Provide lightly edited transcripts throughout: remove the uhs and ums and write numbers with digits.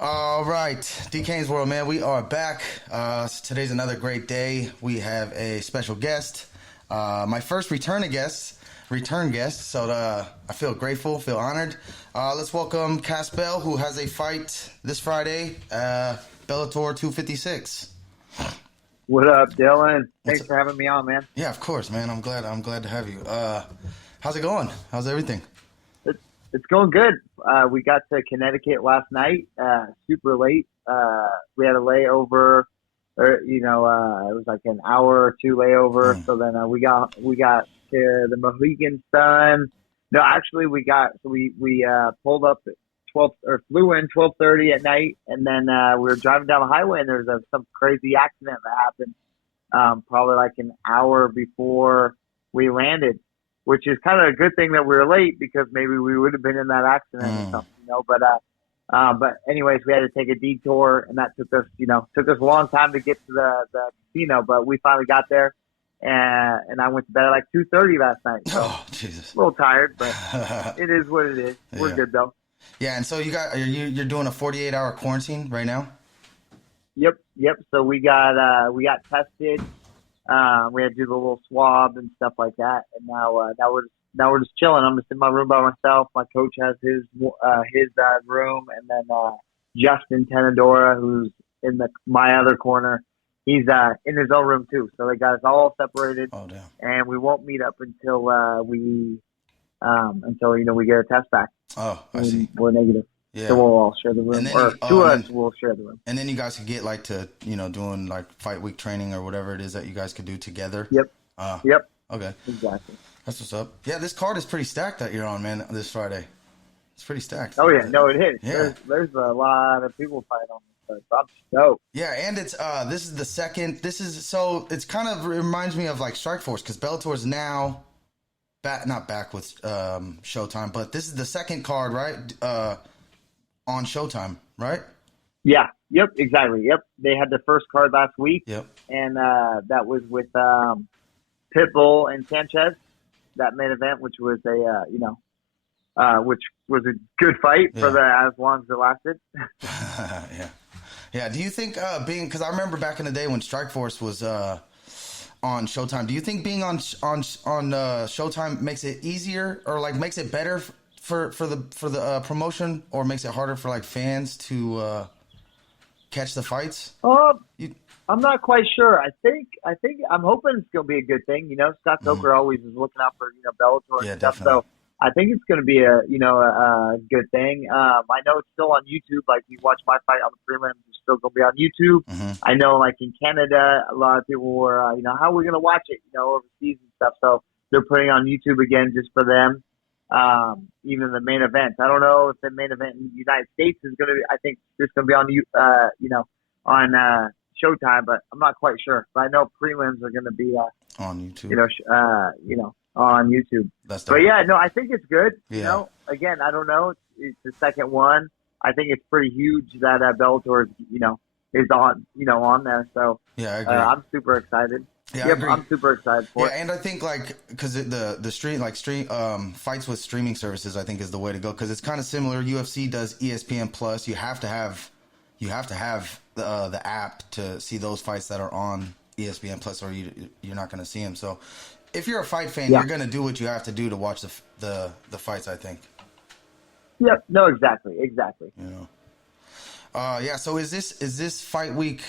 All right, DK's World, man, we are back. Today's another great day. We have a special guest, my first return guest. So I feel grateful, feel honored. Let's welcome Cass Bell, who has a fight this Friday, Bellator 256. What up, Dylan? What's Thanks for having me on, man. Yeah, of course, man. I'm glad to have you. How's it going? How's everything? It's going good. We got to Connecticut last night, super late. We had a layover, it was like an hour or two layover. So then we got to the Mohegan Sun. No, actually, we pulled up at 12 or flew in 12:30 at night, and then we were driving down the highway, and there was some crazy accident that happened, probably like an hour before we landed. Which is kind of a good thing that we were late because maybe we would have been in that accident or something, But anyways, we had to take a detour, and that took us a long time to get to the casino. But we finally got there, and I went to bed at like 2:30 last night. So Oh, Jesus! A little tired, but it is what it is. We're good though. Yeah, and so you're doing a 48-hour quarantine right now? Yep. So we got tested. We had to do the little swab and stuff like that, and now we're just chilling. I'm just in my room by myself. My coach has his room, and then Justin Tenadora, who's in my other corner, he's in his own room too. So they got us all separated, and we won't meet up until we get a test back. Oh, I see. We're negative. Yeah. So we'll all share the room. We'll share the room. And then you guys could get like to, doing like fight week training or whatever it is that you guys could do together. Yep. Yep. Okay. Exactly. That's what's up. Yeah, this card is pretty stacked that you're on, man, this Friday. It's pretty stacked. Oh, yeah. No, it is. Yeah. There's a lot of people fighting on this card. So I'm stoked. Yeah, and it's this is the second. It's kind of reminds me of like Strikeforce because Bellator is now not back with Showtime, but this is the second card, right? On Showtime, right? Yeah. Yep. Exactly. Yep. They had the first card last week. Yep. And that was with Pitbull and Sanchez, that main event, which was which was a good fight for as long as it lasted. Yeah. Do you think because I remember back in the day when Strikeforce was on Showtime, do you think being on Showtime makes it easier or like makes it better for the promotion, or makes it harder for like fans to catch the fights? I'm not quite sure. I think I'm hoping it's gonna be a good thing. Scott Coker always is looking out for Bellator and stuff. Definitely. So I think it's gonna be a good thing. I know it's still on YouTube. Like you watch my fight on the prelims, it's still gonna be on YouTube. I know like in Canada, a lot of people were how are we gonna watch it overseas and stuff. So they're putting it on YouTube again just for them. Even the main event. I don't know if the main event in the United States is going to be, I think it's going to be on Showtime, but I'm not quite sure. But I know prelims are going to be, on YouTube, on YouTube. But yeah, no, I think it's good. Yeah. Again, I don't know. It's the second one. I think it's pretty huge that Bellator, is on there. So yeah, I agree. I'm super excited. Yeah, I'm super excited for it. Yeah, and I think like because the stream fights with streaming services, I think is the way to go because it's kind of similar. UFC does ESPN Plus. You have to have the app to see those fights that are on ESPN Plus, or you're not going to see them. So if you're a fight fan, you're going to do what you have to do to watch the fights, I think. Yep. No. Exactly. Yeah. So is this fight week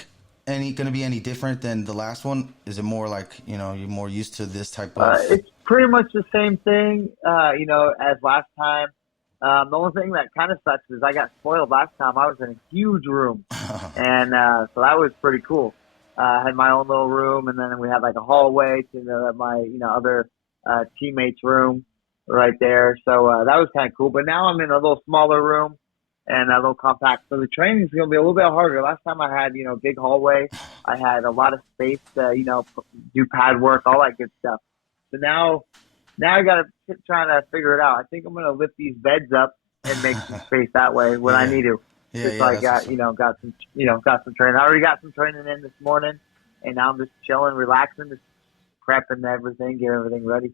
going to be any different than the last one? Is it more like you're more used to this type of? It's pretty much the same thing, as last time. The only thing that kind of sucks is I got spoiled last time. I was in a huge room, and so that was pretty cool. I had my own little room, and then we had like a hallway to my other teammates' room right there. So that was kind of cool. But now I'm in a little smaller room and a little compact. So the training is going to be a little bit harder. Last time I had a big hallway. I had a lot of space to do pad work, all that good stuff. So now I got to try to figure it out. I think I'm going to lift these beds up and make some space that way when I need to. So I got some training. I already got some training in this morning, and now I'm just chilling, relaxing, just prepping everything, getting everything ready.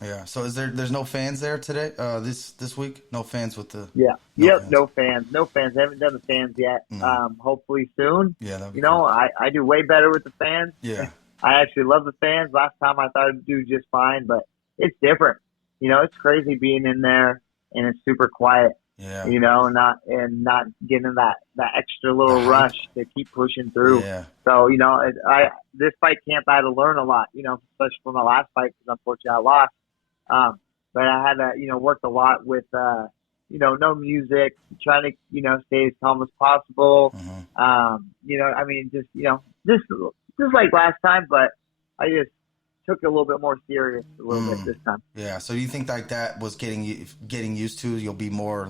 Yeah. So there's no fans there today? This week? No fans with the Yeah. no Yep. fans. No fans. No fans. I haven't done the fans yet. Mm. Hopefully soon. Yeah, that'd be You cool. know, I do way better with the fans. Yeah. I actually love the fans. Last time I thought I'd do just fine, but it's different. You know, it's crazy being in there and it's super quiet. Yeah. You know, not getting that extra The little hype. rush to keep pushing through. Yeah. So you know, this fight camp I had to learn a lot. You know, especially from my last fight because unfortunately I lost. But I had to worked a lot with no music, trying to stay as calm as possible. Mm-hmm. I mean, just like last time, but I just took it a little bit more serious a little bit this time. Yeah. So do you think like that was getting used to? You'll be more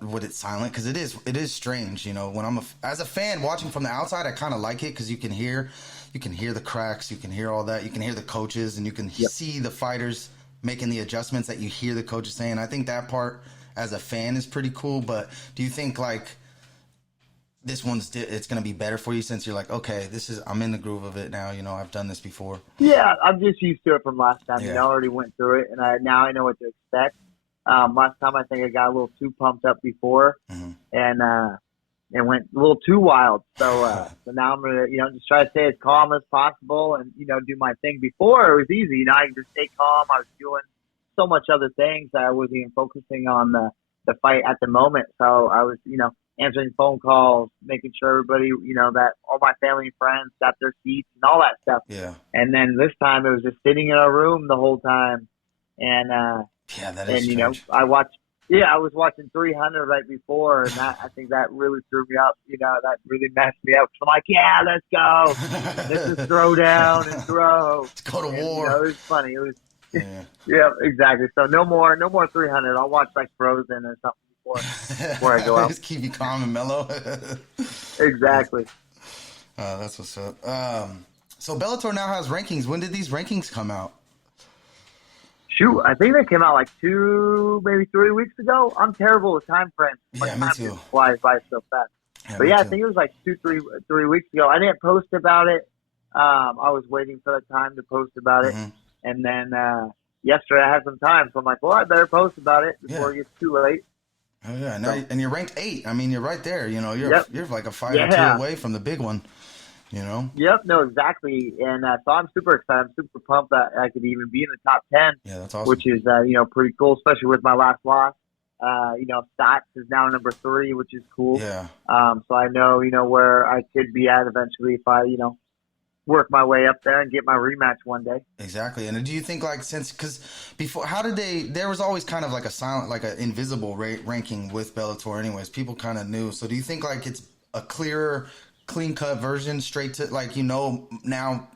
with it silent, because it is strange. You know, when as a fan watching from the outside, I kind of like it because you can hear the cracks, you can hear all that, you can hear the coaches, and you can see the fighters making the adjustments that you hear the coaches saying. I think that part as a fan is pretty cool. But do you think like this it's going to be better for you since you're like, okay, I'm in the groove of it now. You know, I've done this before. Yeah, I'm just used to it from last time. Yeah. You know, I already went through it, and now I know what to expect. Last time I think I got a little too pumped up before, and went a little too wild. So now I'm gonna just try to stay as calm as possible and do my thing. Before it was easy, I could just stay calm. I was doing so much other things that I wasn't even focusing on the fight at the moment. So I was answering phone calls, making sure everybody that all my family and friends got their seats and all that stuff. Yeah. And then this time it was just sitting in a room the whole time, and yeah, that is strange. I was watching 300 right before, and I think that really threw me up. That really messed me up. So I'm like, yeah, let's go. Let's just throw down and throw. Let's go to war. It was funny. It was, yeah, exactly. So no more 300. I'll watch like Frozen or something before I go out. Just keep you calm and mellow. Exactly. That's what's up. So Bellator now has rankings. When did these rankings come out? Shoot, I think they came out like 2, maybe 3 weeks ago. I'm terrible with time frames. Yeah, me too. Flies by so fast. But I think it was like 3 weeks ago. I didn't post about it. I was waiting for the time to post about it. And then yesterday I had some time. So I'm like, well, I better post about it before it gets too late. Oh, yeah. And you're ranked 8. I mean, you're right there. You're like a fight or two away from the big one. Yep, no, exactly. And so I'm super excited. I'm super pumped that I could even be in the top 10. Yeah, that's awesome. Which is, pretty cool, especially with my last loss. Stocks is now number 3, which is cool. Yeah. So I know, where I could be at eventually if I, work my way up there and get my rematch one day. Exactly. And do you think because before, there was always kind of like a silent, like an invisible ranking with Bellator anyways. People kind of knew. So do you think like it's a clearer, clean-cut version, straight to, like, now,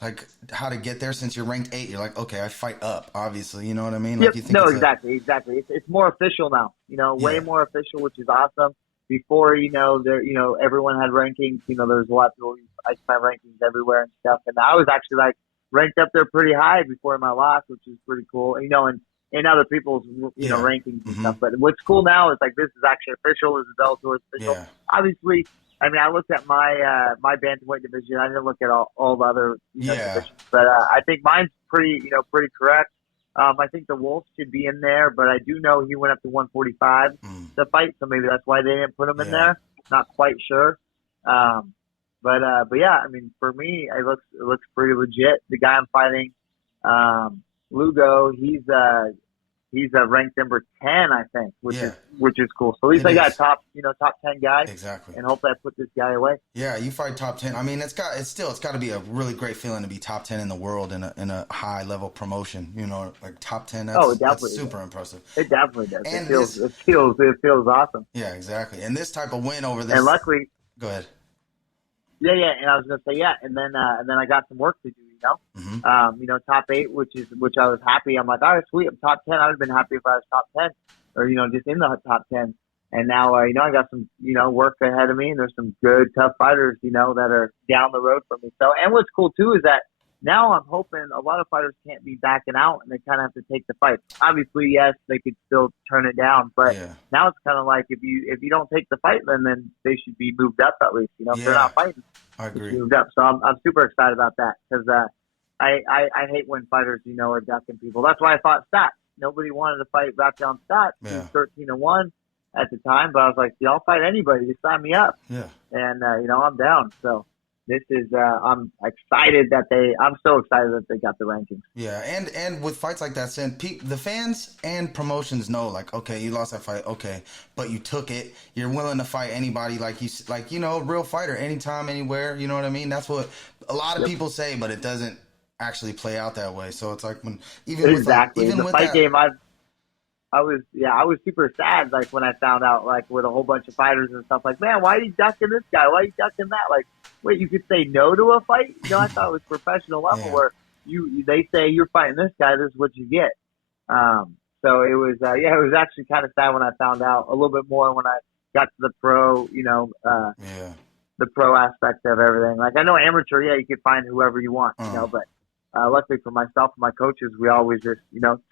like, how to get there since you're ranked 8? You're like, okay, I fight up, obviously. You know what I mean? Like, you think exactly. It's more official now, way more official, which is awesome. Before, everyone had rankings. There's a lot of people, I find rankings everywhere and stuff. And I was actually, like, ranked up there pretty high before my loss, which is pretty cool. And, in other people's, rankings and stuff. But what's cool now is, like, this is actually official. This is Bellator's official. Yeah. Obviously, I mean, I looked at my my bantamweight division. I didn't look at all the other divisions, but I think mine's pretty correct. I think the Wolf should be in there, but I do know he went up to 145 to fight, so maybe that's why they didn't put him in there. Not quite sure. But yeah, I mean, for me, it looks pretty legit. The guy I'm fighting, Lugo, he's ranked number 10, I think, which is cool. So at least I got a top 10 guy. Exactly. And hopefully I put this guy away. Yeah, you fight top 10. I mean, it's got to be a really great feeling to be top 10 in the world in a high level promotion. Like top 10. That's super impressive. It definitely does. And it feels awesome. Yeah, exactly. And this type of win over this. And luckily. Go ahead. Yeah, and I was gonna say and then I got some work to do. Top 8, which I was happy. I'm like, all right, sweet, I'm top 10. I'd have been happy if I was top 10, or just in the top 10. And now I got some work ahead of me, and there's some good tough fighters that are down the road from me. So, and what's cool too is that now I'm hoping a lot of fighters can't be backing out, and they kind of have to take the fight. Obviously, yes, they could still turn it down, but now it's kind of like if you don't take the fight, then they should be moved up at least. If they're not fighting, I agree. Moved up. So I'm super excited about that because I hate when fighters, are ducking people. That's why I fought Stats. Nobody wanted to fight Rafael Stats. He was 13-1 at the time, but I was like, I'll fight anybody. Just sign me up. Yeah. And, I'm down. So this is, I'm excited I'm so excited that they got the rankings. Yeah. And with fights like that, the fans and promotions know, like, okay, you lost that fight. Okay. But you took it. You're willing to fight anybody real fighter, anytime, anywhere. You know what I mean? That's what a lot of people say, but it doesn't actually play out that way. So it's like the fight game, I was super sad, like, when I found out, like, with a whole bunch of fighters and stuff, like, man, why are you ducking this guy? Why are you ducking that? Like, wait, you could say no to a fight? I thought it was professional level where they say you're fighting this guy, this is what you get. So it was, it was actually kind of sad when I found out a little bit more when I got to the pro, the pro aspect of everything. Like, I know amateur, you could find whoever you want, but luckily for myself and my coaches, we always just,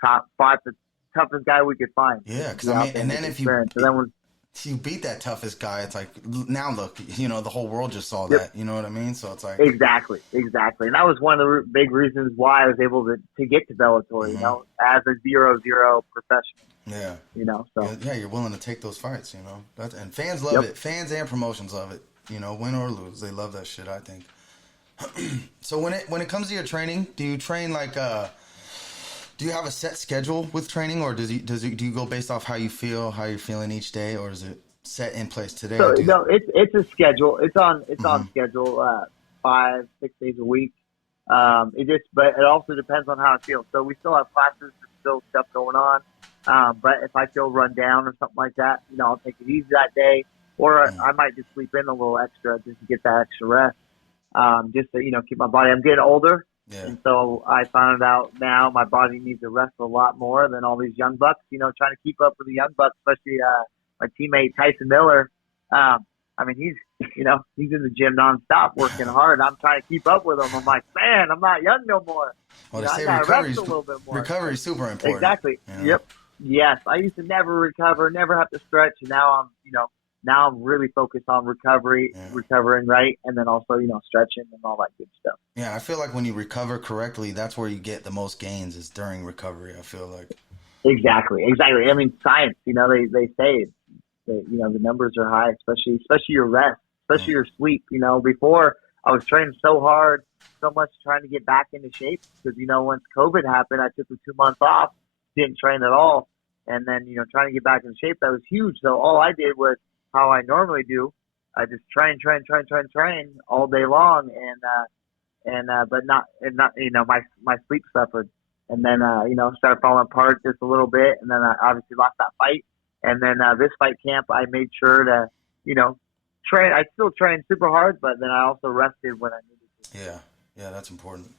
fought the toughest guy we could find. Yeah, because and then if you beat that toughest guy, it's like, now look, the whole world just saw that. You know what I mean? So it's like exactly, and that was one of the big reasons why I was able to get to Bellator. As a 0-0 professional. Yeah. So you're willing to take those fights. And fans love it. Fans and promotions love it. Win or lose, they love that shit, I think. So when it comes to your training, do you train like do you have a set schedule with training, or do you go based off how you feel, how you're feeling each day, or is it set in place today? So, no, it's a schedule. It's on schedule 5-6 days a week. But it also depends on how I feel. So we still have classes, there's still stuff going on. But if I feel run down or something like that, I'll take it easy that day, or I might just sleep in a little extra just to get that extra rest. Just to keep my body. I'm getting older. Yeah. And so I found out now my body needs to rest a lot more than all these young bucks, trying to keep up with the young bucks, especially my teammate Tyson Miller. He's in the gym nonstop working hard. I'm trying to keep up with him. I'm like, man, I'm not young no more. Well, they say recovery is super important. Exactly. Yep. Yes. I used to never recover, never have to stretch. And now I'm really focused on recovering right, and then also, stretching and all that good stuff. Yeah, I feel like when you recover correctly, that's where you get the most gains is during recovery, I feel like. Exactly. I mean, science, they say, the numbers are high, especially your rest, especially your sleep. Before I was training so hard, so much trying to get back into shape because, once COVID happened, I took the 2 months off, didn't train at all. And then, trying to get back in shape, that was huge. So all I did was, how I normally do, I just train all day long, but not my sleep suffered, and then started falling apart just a little bit, and then I obviously lost that fight, and then this fight camp I made sure to train. I still trained super hard, but then I also rested when I needed to. Yeah, that's important.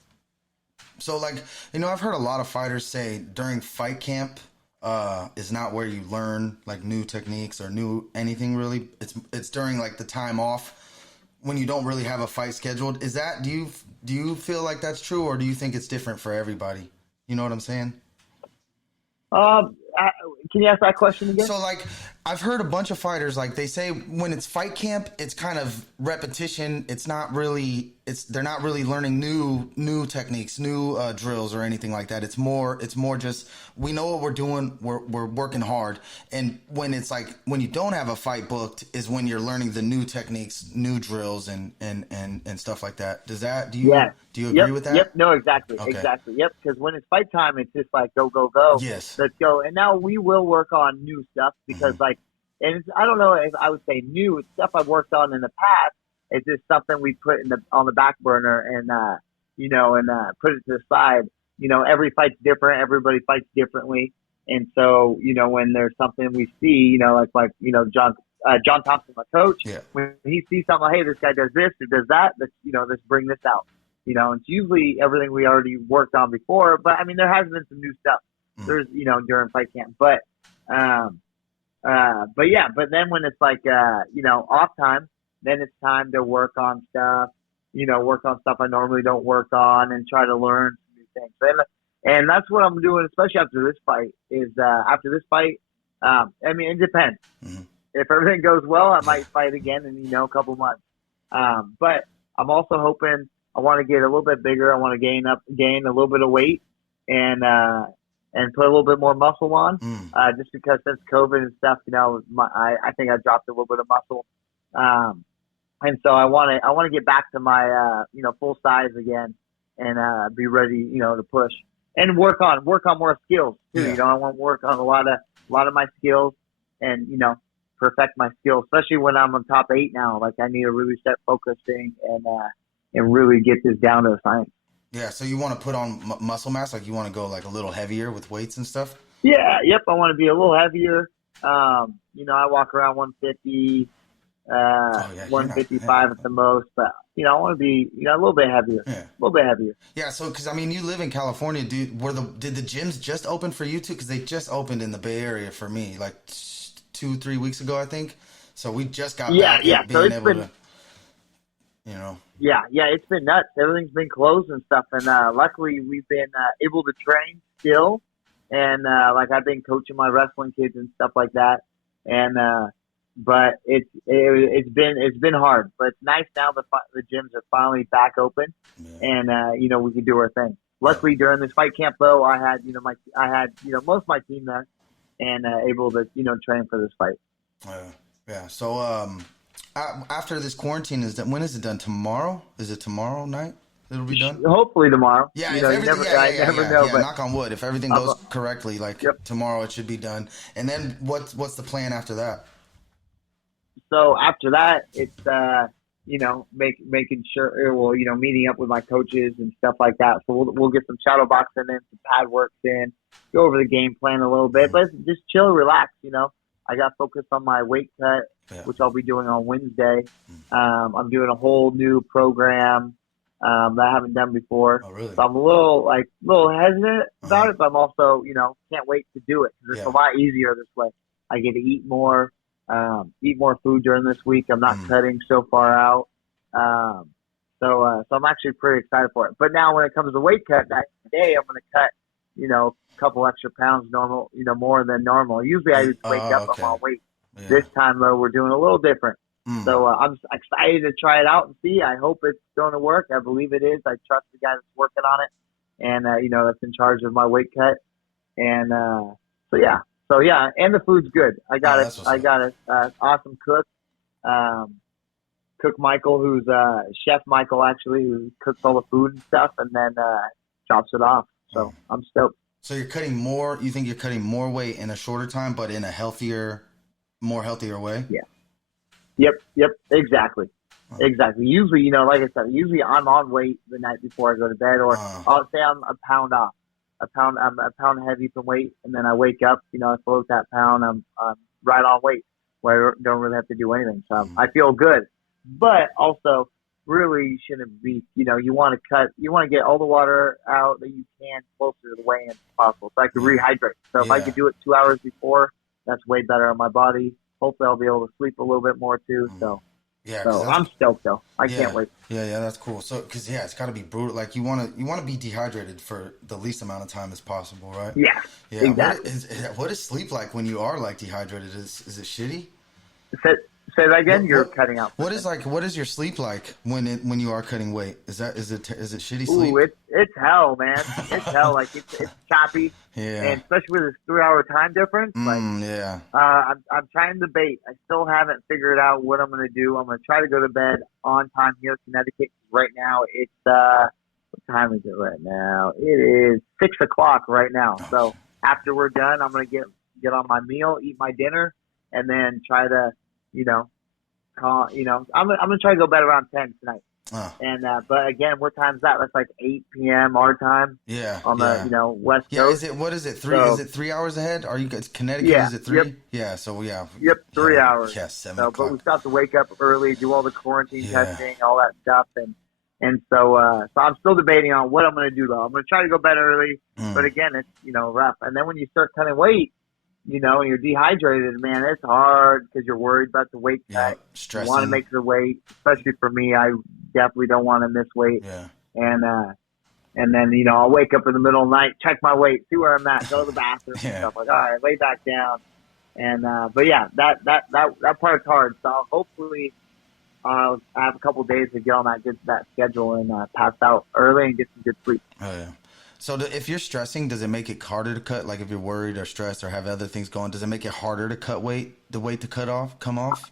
So like I've heard a lot of fighters say during fight camp is not where you learn like new techniques or new anything really. It's during like the time off when you don't really have a fight scheduled. Is that do you feel like that's true, or do you think it's different for everybody? You know what I'm saying? Can you ask that question again? So like I've heard a bunch of fighters like they say when it's fight camp, it's kind of repetition. It's not really they're not really learning new techniques, new drills or anything like that. It's more just we know what we're doing. We're working hard. And when it's like when you don't have a fight booked is when you're learning the new techniques, new drills and stuff like that. Do you agree with that? Yep. No, exactly. Okay. Exactly. Yep. Because when it's fight time, it's just like go. Yes. Let's go. And now we will work on new stuff because and I don't know if I would say new. It's stuff I've worked on in the past. It's just something we put on the back burner and put it to the side. Every fight's different. Everybody fights differently. And so, when there's something we see, like John Thompson, my coach, when he sees something like, hey, this guy does this or does that, let's bring this out. It's usually everything we already worked on before, but I mean, there has been some new stuff. There's, during fight camp, but then when it's like, off time, then it's time to work on stuff I normally don't work on and try to learn some new things. And that's what I'm doing, especially after this fight it depends. Mm-hmm. If everything goes well, I might fight again in, a couple months. But I'm also hoping I want to get a little bit bigger. I want to gain a little bit of weight and put a little bit more muscle on. Just because since COVID and stuff, I think I dropped a little bit of muscle. And so I want to get back to my, full size again and, be ready, to push and work on more skills too. Yeah. I want to work on a lot of my skills and, perfect my skills, especially when I'm on top 8 now. Like I need to really start focusing and really get this down to a science. Yeah. So you want to put on muscle mass? Like you want to go like a little heavier with weights and stuff? Yeah. Yep. I want to be a little heavier. I walk around 150, 155 at the most, but I want to be a little bit heavier. Yeah. A little bit heavier. Yeah, so because you live in California, did the gyms just open for you too? Because they just opened in the Bay Area for me, like 2-3 weeks ago, I think. So we just got back being able to, Yeah, it's been nuts. Everything's been closed and stuff, and luckily we've been able to train still, and like I've been coaching my wrestling kids and stuff like that, and but it's been hard. But it's nice now the gyms are finally back open, and we can do our thing. Luckily during this fight camp though, I had most of my team there, and able to train for this fight. Yeah. So after this quarantine is done, when is it done? Tomorrow? Is it tomorrow night? It'll be done. Hopefully tomorrow. Yeah, I never know. But knock on wood. If everything goes correctly, tomorrow it should be done. And then what's the plan after that? So after that, it's making sure, meeting up with my coaches and stuff like that. So we'll get some shadow boxing in, some pad works in, go over the game plan a little bit, but just chill, relax. I got focused on my weight cut, which I'll be doing on Wednesday. I'm doing a whole new program that I haven't done before. Oh, really? So I'm a little hesitant about it, but I'm also, can't wait to do it because it's a lot easier this way. I get to eat more food during this week. I'm not cutting so far out. So I'm actually pretty excited for it. But now when it comes to weight cut, that day I'm going to cut, a couple extra pounds more than normal. Usually I just wake up, I'm on weight. Yeah. This time though, we're doing a little different. So I'm excited to try it out and see. I hope it's going to work. I believe it is. I trust the guy that's working on it and, that's in charge of my weight cut. And, So yeah, and the food's good. I got a awesome cook, Cook Michael, who's Chef Michael actually, who cooks all the food and stuff, and then chops it off. So I'm stoked. So you're cutting more. You think you're cutting more weight in a shorter time, but in a more healthier way? Yeah. Yep. Exactly. Usually, like I said, I'm on weight the night before I go to bed, or I'll say I'm a pound off. I'm a pound heavy from weight, and then I wake up, I float that pound, I'm right on weight, where I don't really have to do anything. So I feel good, but also really you shouldn't be, you want to get all the water out that you can closer to the weigh-in as possible, so I can rehydrate. So if I could do it 2 hours before, that's way better on my body. Hopefully I'll be able to sleep a little bit more too. So I'm stoked though. I can't wait. Yeah, that's cool. So, because it's got to be brutal. Like you want to be dehydrated for the least amount of time as possible, right? Yeah. Exactly. What is sleep like when you are dehydrated? Is it shitty? Say that again. You're cutting out. What is your sleep like when you are cutting weight? Is it shitty sleep? Ooh, it's hell, man. It's hell. Like it's choppy. Yeah. And especially with this 3-hour time difference. I'm trying to debate. I still haven't figured out what I'm going to do. I'm going to try to go to bed on time here in Connecticut. Right now, it's what time is it right now? It is 6 o'clock right now. So after we're done, I'm going to get on my meal, eat my dinner, and then try to, I'm going to try to go bed around 10 tonight. And but again, what time is that? That's like 8 p.m. our time. Yeah. On the West Coast. Is it 3? Is it 3 hours ahead? Are you Connecticut? Yeah. Is it 3? Yep. Yeah. So Yep. 3 hours. Yeah. 7 o'clock. But we still have to wake up early, do all the quarantine testing, all that stuff, and so I'm still debating on what I'm going to do though. I'm going to try to go bed early, but again, it's rough. And then when you start cutting weight, and you're dehydrated, man, it's hard because you're worried about the weight cut. Stressing. You want to make the weight, especially for me. I definitely don't want to miss weight. Yeah. And then I'll wake up in the middle of the night, check my weight, see where I'm at, go to the bathroom and stuff. Like, all right, lay back down. And but yeah, that part's hard. So hopefully I have a couple days to get on that schedule and pass out early and get some good sleep. Oh yeah. So if you're stressing, does it make it harder to cut? Like if you're worried or stressed or have other things going, does it make it harder to cut weight? The weight to come off?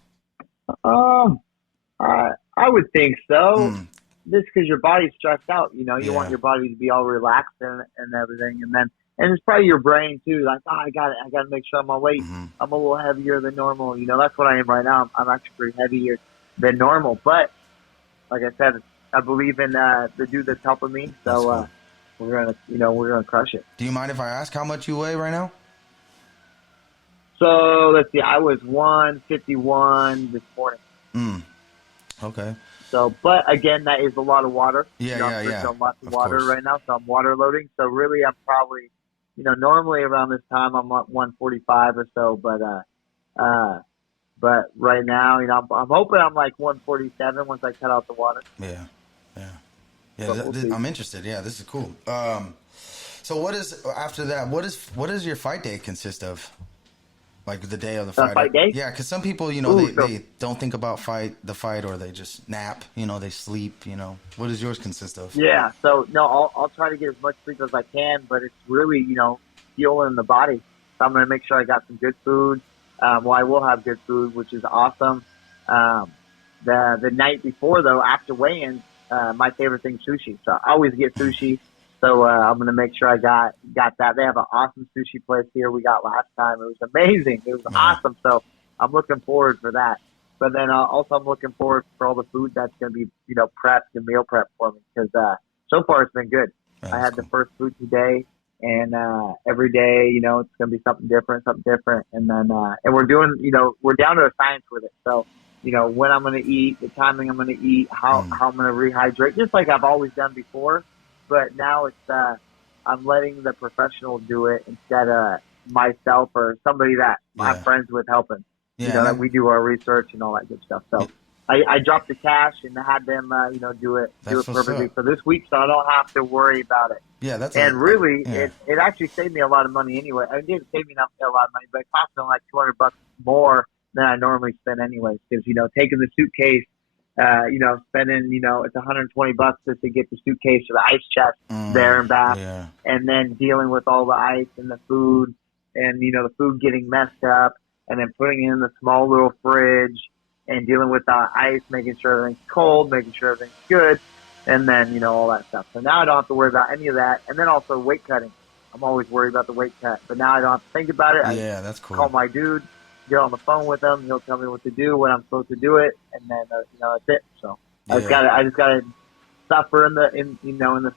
I would think so. Mm. Just because your body's stressed out, you Yeah. want your body to be all relaxed and everything, and it's probably your brain too. Like, I got to make sure I'm on weight. Mm-hmm. I'm a little heavier than normal. That's what I am right now. I'm actually pretty heavier than normal, but like I said, I believe in the dude that's helping me. So cool. we're gonna crush it. Do you mind if I ask how much you weigh right now? So let's see. I was 151 this morning. Okay. So, but again, that is a lot of water. Yeah. Lots of water course. right now, so I'm water loading. So really, I'm probably, normally around this time I'm at 145 or so, but right now, I'm hoping I'm like 147 once I cut out the water. Yeah. We'll I'm interested. Yeah, this is cool. So what is after that? What does your fight day consist of? Like the day of the fight? Fight day? Yeah, because some people, they don't think about the fight, or they just nap. They sleep. What does yours consist of? Yeah. So no, I'll try to get as much sleep as I can, but it's really fueling the body. So I'm gonna make sure I got some good food. Well, I will have good food, which is awesome. The night before though, after weigh-in, my favorite thing is sushi. So I always get sushi. So I'm gonna make sure I got that. They have an awesome sushi place here. We got last time. It was amazing. It was awesome. So I'm looking forward for that. But then also I'm looking forward for all the food that's gonna be prepped and meal prep for me, because so far it's been good. I had the first food today, and every day it's gonna be something different, and then and we're doing we're down to a science with it. So when I'm gonna eat, the timing I'm gonna eat, how I'm gonna rehydrate, just like I've always done before. But now it's I'm letting the professional do it instead of myself or somebody that I'm friends with helping. That we do our research and all that good stuff. So I dropped the cash and had them do it perfectly for this week, so I don't have to worry about it. Yeah, that's really it actually saved me a lot of money anyway. It didn't save me a lot of money, but it cost me like $200 more than I normally spend anyways. Because taking the suitcase. Spending, it's $120 just to get the suitcase or the ice chest there and back. Yeah. And then dealing with all the ice and the food and, the food getting messed up, and then putting it in the small little fridge and dealing with the ice, making sure everything's cold, making sure everything's good. And then, all that stuff. So now I don't have to worry about any of that. And then also weight cutting. I'm always worried about the weight cut, but now I don't have to think about it. That's cool. Call my dude. Get on the phone with him. He'll tell me what to do, when I'm supposed to do it, and then that's it. So I just gotta suffer in the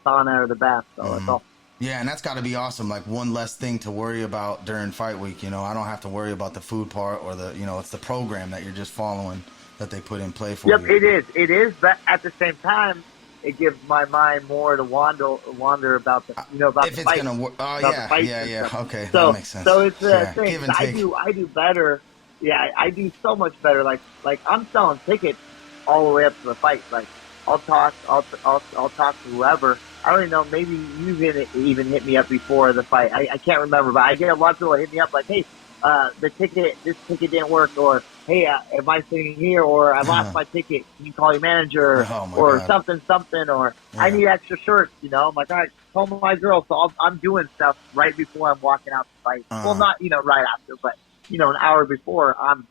sauna or the bath. So that's all. Yeah, and that's got to be awesome. Like one less thing to worry about during fight week. I don't have to worry about the food part or it's the program that you're just following that they put in play for you. Yep, it is. But at the same time, it gives my mind more to wander about the about if the it's fight. Gonna work. Oh yeah. Okay, so, that makes sense. So it's a thing. Give and take. I do better. Yeah, I do so much better. Like I'm selling tickets all the way up to the fight. Like I'll talk to whoever. I don't even know. Maybe you even hit me up before the fight. I can't remember, but I get a lot of people hit me up like, hey, this ticket didn't work, or hey, am I sitting here, or I lost my ticket, can you call your manager, or God. something, or I need extra shirts, I'm like, all right, call my girl. So I'm doing stuff right before I'm walking out the fight. Well, not right after, but an hour before, I'm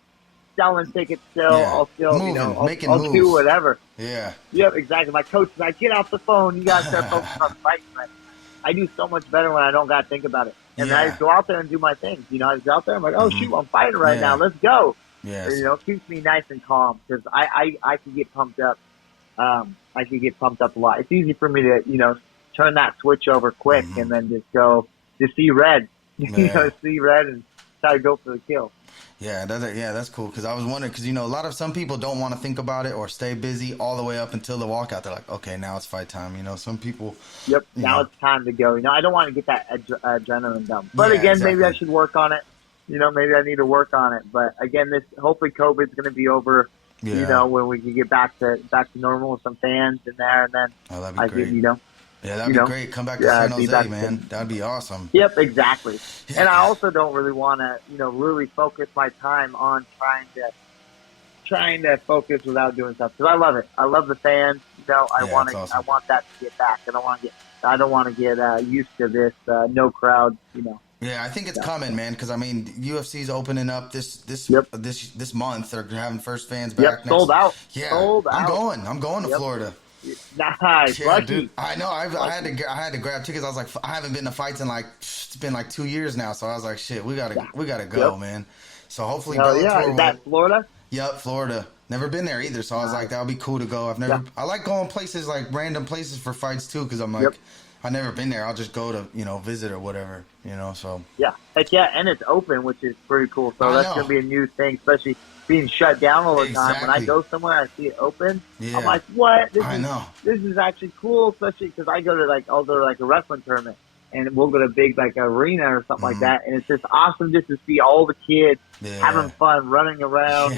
selling tickets still. Yeah. I'll still I'll do whatever. Yeah. Yep, exactly. My coach is like, get off the phone, you gotta start focusing on the fight. I do so much better when I don't gotta think about it. And then I just go out there and do my things. I just go out there, I'm like, oh shoot, I'm fighting right now, let's go. Yes. It keeps me nice and calm, because I can get pumped up. I can get pumped up a lot. It's easy for me to, turn that switch over quick and then just see red. See red and try to go for the kill. Yeah, that's cool. Because I was wondering, because some people don't want to think about it or stay busy all the way up until the walkout. They're like, okay, now it's fight time. Some people. Yep, now it's time to go. I don't want to get that adrenaline dump. But again, exactly. Maybe I should work on it. Maybe I need to work on it. But again, hopefully COVID's going to be over. Yeah. When we can get back to normal with some fans in there, and then that'd be great. Yeah, that'd be great. Come back to San Jose, man. That'd be awesome. Yep, exactly. Yeah. And I also don't really want to, really focus my time on trying to focus without doing stuff because I love it. I love the fans. You know, I want awesome. I want that to get back. I don't want to get used to this no crowd. You know. Yeah, I think it's coming, man. Because I mean, UFC's opening up this month. They're having first fans back. Sold out. Yeah, sold I'm out. going to Florida. Nice, yeah, lucky. Dude, I know. I had to grab tickets. I was like, I haven't been to fights in it's been like 2 years now. So I was like, shit, we gotta go, man. So hopefully, Bellator Is that Florida? Yep, Florida. Never been there either, so I was like, that would be cool to go. I like going places like random places for fights too, because I'm like, I've never been there. I'll just go to visit or whatever, So yeah, heck yeah, and it's open, which is pretty cool. So that's gonna be a new thing, especially being shut down all the time. When I go somewhere, I see it open. Yeah. I'm like, what? This is actually cool, especially because I'll go to a wrestling tournament, and we'll go to a big arena or something like that, and it's just awesome just to see all the kids having fun, running around,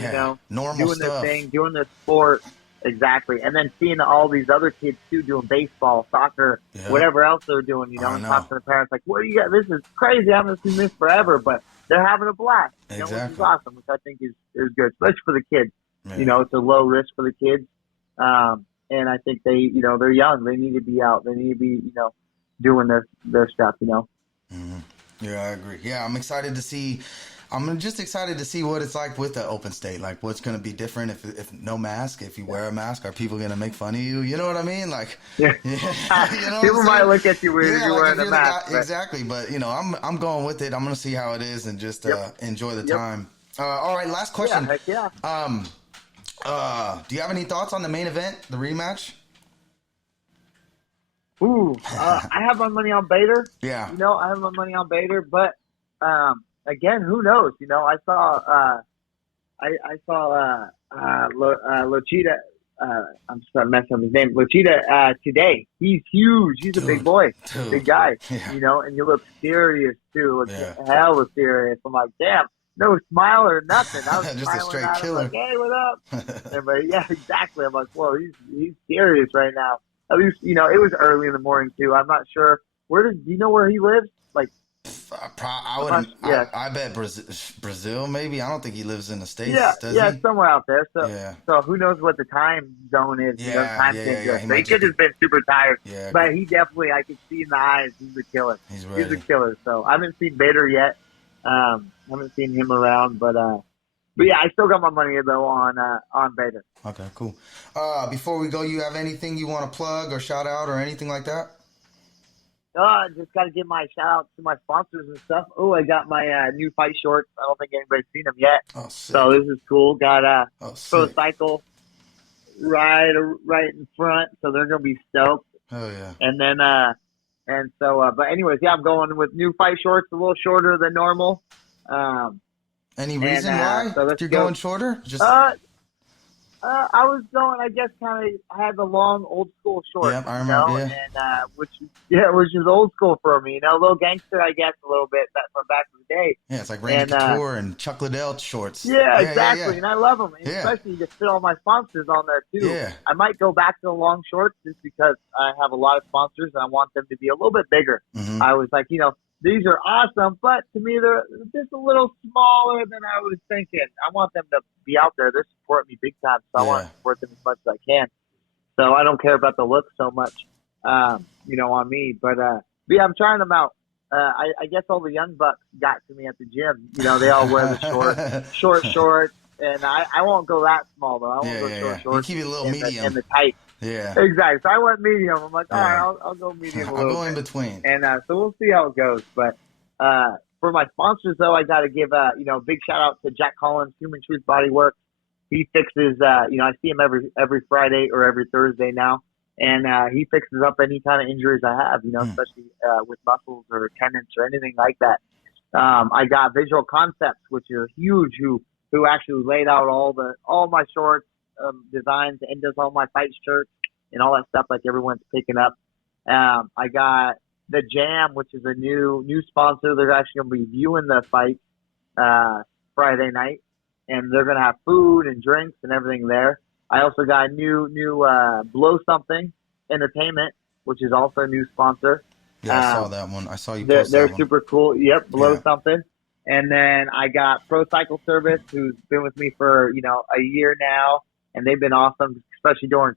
normal doing stuff. their thing, doing their sport. Exactly, and then seeing all these other kids too doing baseball, soccer, whatever else they're doing, and talking to the parents like, "What do you got? This is crazy. I haven't seen this forever," but they're having a blast, which is awesome, which I think is good, especially for the kids. Yeah. It's a low risk for the kids, and I think they're young. They need to be out. They need to be doing their stuff. Mm-hmm. Yeah, I agree. Yeah, I'm excited to see. I'm just excited to see what it's like with the open state. Like, what's going to be different if no mask? If you wear a mask, are people going to make fun of you? You know what I mean? Like, people might look at you weird if you're wearing a mask. Exactly, but I'm going with it. I'm going to see how it is and just enjoy the time. All right, last question. Yeah, heck yeah. Do you have any thoughts on the main event, the rematch? Ooh, I have my money on Bader. Yeah. I have my money on Bader, but again, who knows? I saw Lochita. I'm just messing up his name. Lochita today. He's huge. He's a big boy, big guy. Yeah. And he looks serious too. Hella serious. I'm like, damn. No smile or nothing. I was just a straight killer. Like, hey, what up? But yeah, exactly. I'm like, whoa, he's serious right now. At least it was early in the morning too. I'm not sure. Do you know where he lives? Like, I bet Brazil maybe. I don't think he lives in the States. Does he? Somewhere out there. So who knows what the time zone is? Yeah, So he could have been super tired. Yeah, but he definitely, I could see in the eyes, he's a killer. He's a killer. So I haven't seen Bader yet. Haven't seen him around, but yeah, I still got my money though on Bader. Okay, cool. Before we go, you have anything you want to plug or shout out or anything like that? Just got to give my shout out to my sponsors and stuff. Oh, I got my new fight shorts. I don't think anybody's seen them yet. Oh, sick. So this is cool. Got Pro Cycle right in front, so they're gonna be stoked. Oh yeah. And then but anyways, yeah, I'm going with new fight shorts, a little shorter than normal. Any reason why you're going shorter? Just I was going, I guess, I had the long old school shorts. Yeah, I remember. And which is old school for me. A little gangster, I guess, a little bit from back in the day. Yeah, it's like Randy Couture and Chuck Liddell shorts. Yeah, exactly. Yeah. And I love them, and especially to fit all my sponsors on there too. Yeah. I might go back to the long shorts just because I have a lot of sponsors and I want them to be a little bit bigger. Mm-hmm. I was like, these are awesome, but to me, they're just a little smaller than I was thinking. I want them to be out there. They're supporting me big time, so I want to support them as much as I can. So I don't care about the look so much, on me. But yeah, I'm trying them out. I guess all the young bucks got to me at the gym. They all wear the short shorts, and I won't go that small, though. I won't go short shorts. You keep it a little medium. And the tight. Yeah. Exactly. So I went medium. I'm like, all right, I'll go medium a little I'll go in between. And so we'll see how it goes. But for my sponsors, though, I got to give a big shout out to Jack Collins, Human Truth Bodywork. He fixes, I see him every Friday or every Thursday now. And he fixes up any kind of injuries I have, especially with muscles or tendons or anything like that. I got Visual Concepts, which are huge, who actually laid out all my shorts, designs, and does all my fight shirts and all that stuff like everyone's picking up. I got the Jam, which is a new sponsor. They're actually going to be viewing the fight Friday night, and they're going to have food and drinks and everything there. I also got a new Blow Something Entertainment, which is also a new sponsor. Yeah, I saw that one. I saw you post that one. They're super cool. Yep, Blow Something. And then I got Pro Cycle Service, who's been with me for, a year now, and they've been awesome, especially during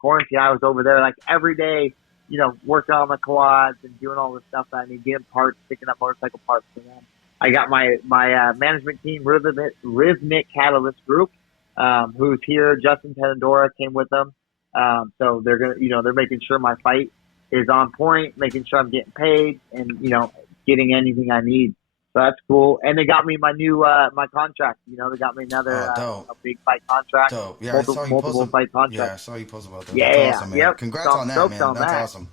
quarantine. I was over there like every day, working on my quads and doing all the stuff that I need, getting parts, picking up motorcycle parts for them. I got my management team, Rhythmic Catalyst Group, who's here. Justin Tenendora came with them. So they're they're making sure my fight is on point, making sure I'm getting paid and, getting anything I need. So that's cool. And they got me my new, my contract. They got me another a big fight contract. Dope. Yeah, multiple fight contract. Yeah, I saw you post about that. Yeah. That's awesome, man. Yep. Congrats on that, man. That's awesome.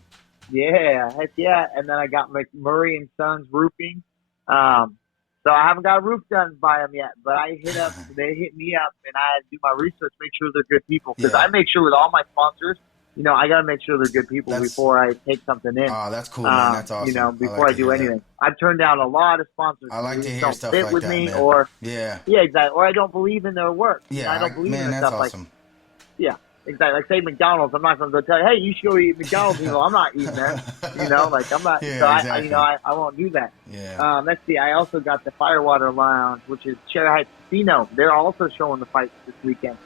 Yeah. Heck yeah. And then I got McMurray and Sons Roofing. So I haven't got a roof done by them yet, but they hit me up, and I do my research, make sure they're good people. Because I make sure with all my sponsors, I got to make sure they're good people before I take something in. Oh, that's cool, man. That's awesome. Before I do anything. I've turned down a lot of sponsors. I like to hear don't stuff fit like with that, me, man. or yeah, exactly. Or I don't believe in their work. Yeah, I don't believe in that's stuff awesome. Yeah, exactly. Like say McDonald's, I'm not going to go tell you, hey, you should go eat McDonald's. I'm not eating there. I'm not. Yeah, so exactly. I won't do that. Yeah. Let's see. I also got the Firewater Lounge, which is Cherry Heights Casino. They're also showing the fights this weekend,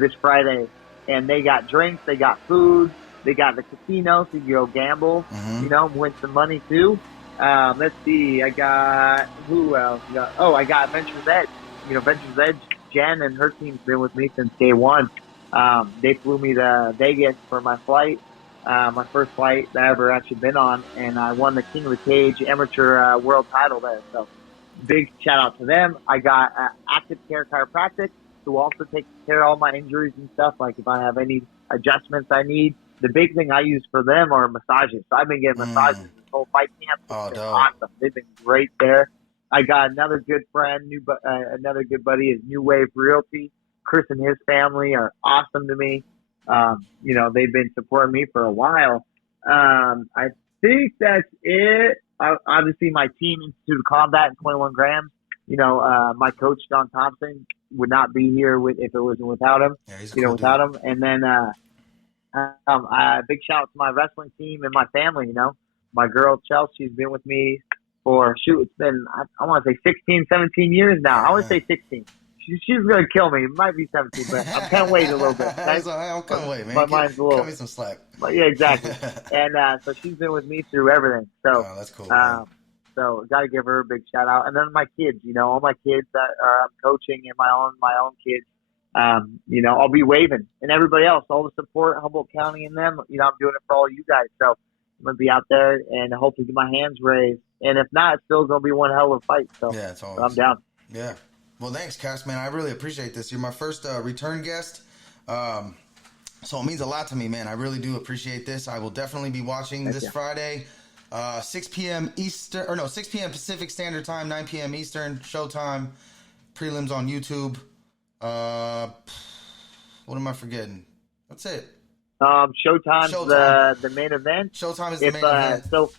this Friday, and they got drinks, they got food, they got the casino, so you can go gamble, win some money too. Let's see. I got who else? I got Ventures Edge. Ventures Edge. Jen and her team's been with me since day one. They flew me to Vegas for my flight, my first flight that I ever actually been on, and I won the King of the Cage amateur world title there. So big shout out to them. I got Active Care Chiropractic, who also takes care of all my injuries and stuff. Like if I have any adjustments I need. The big thing I use for them are massages. So I've been getting massages this whole fight camp. It's been awesome. They've been great there. I got another good friend, another good buddy is New Wave Realty. Chris and his family are awesome to me. They've been supporting me for a while. I think that's it. Obviously, my team, Institute of Combat and 21 Grams. My coach, John Thompson, would not be here if it wasn't without him. Yeah, he's a cool without dude. him. And then big shout out to my wrestling team and my family. My girl, Chelsea's been with me for, it's been, I want to say 16, 17 years now. I want to say 16. She's going to kill me. It might be 17, but I can't wait a little bit. Okay? I can't wait, man. My mind's a little. Cut me some slack. But yeah, exactly. And so she's been with me through everything. So that's cool. So got to give her a big shout out. And then my kids, all my kids that I'm coaching and my own kids. I'll be waving, and everybody else, all the support, Humboldt County and them. I'm doing it for all you guys. So I'm gonna be out there and hopefully get my hands raised. And if not, it's still gonna be one hell of a fight. So yeah, it's always, I'm down. Yeah. Well, thanks, Cass, man. I really appreciate this. You're my first return guest. So it means a lot to me, man. I really do appreciate this. I will definitely be watching this Friday, 6 p.m. 6 p.m. Pacific Standard Time, 9 p.m. Eastern, Showtime, prelims on YouTube. What am I forgetting? That's it. Showtime's the main event. Showtime is the main event. So,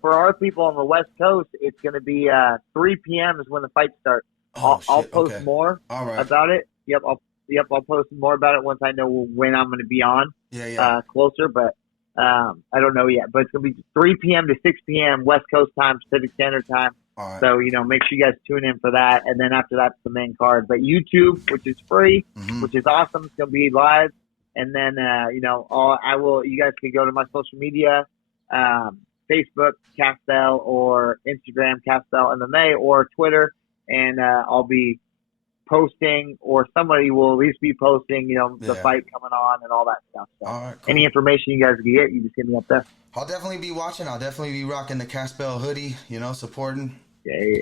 for our people on the West Coast, it's going to be 3 p.m. is when the fight starts. I'll post more about it. I'll post more about it once I know when I'm going to be on. Closer, but I don't know yet. But it's going to be 3 p.m. to 6 p.m. West Coast time, Pacific Standard Time. Right. So, make sure you guys tune in for that. And then after that's the main card. But YouTube, which is free, which is awesome. It's going to be live. And then, you guys can go to my social media, Facebook, Castell, or Instagram, Castell MMA, or Twitter. And I'll be posting, or somebody will at least be posting, the fight coming on and all that stuff. So all right, cool. Any information you guys can get, you just hit me up there. I'll definitely be watching. I'll definitely be rocking the Castell hoodie, supporting.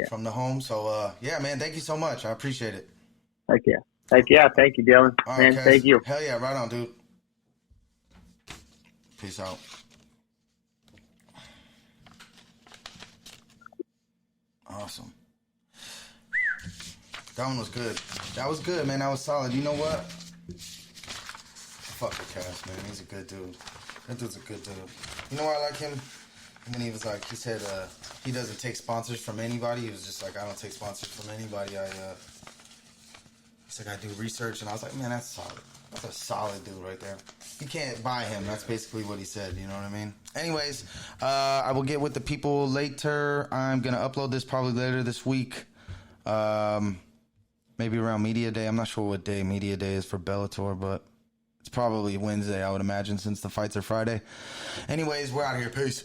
From the home. So, man, thank you so much. I appreciate it. Heck yeah. Thank you, Dylan. All man, right, thank you. Hell yeah, right on, dude. Peace out. Awesome. That one was good. That was good, man. That was solid. You know what? Fuck the Cass, man. He's a good dude. That dude's a good dude. You know why I like him? And then he said he doesn't take sponsors from anybody. He was just like, I don't take sponsors from anybody. He's like, I do research. And I was like, man, that's solid. That's a solid dude right there. You can't buy him. That's basically what he said. You know what I mean? Anyways, I will get with the people later. I'm going to upload this probably later this week. Maybe around Media Day. I'm not sure what day Media Day is for Bellator, but it's probably Wednesday, I would imagine, since the fights are Friday. Anyways, we're out of here. Peace.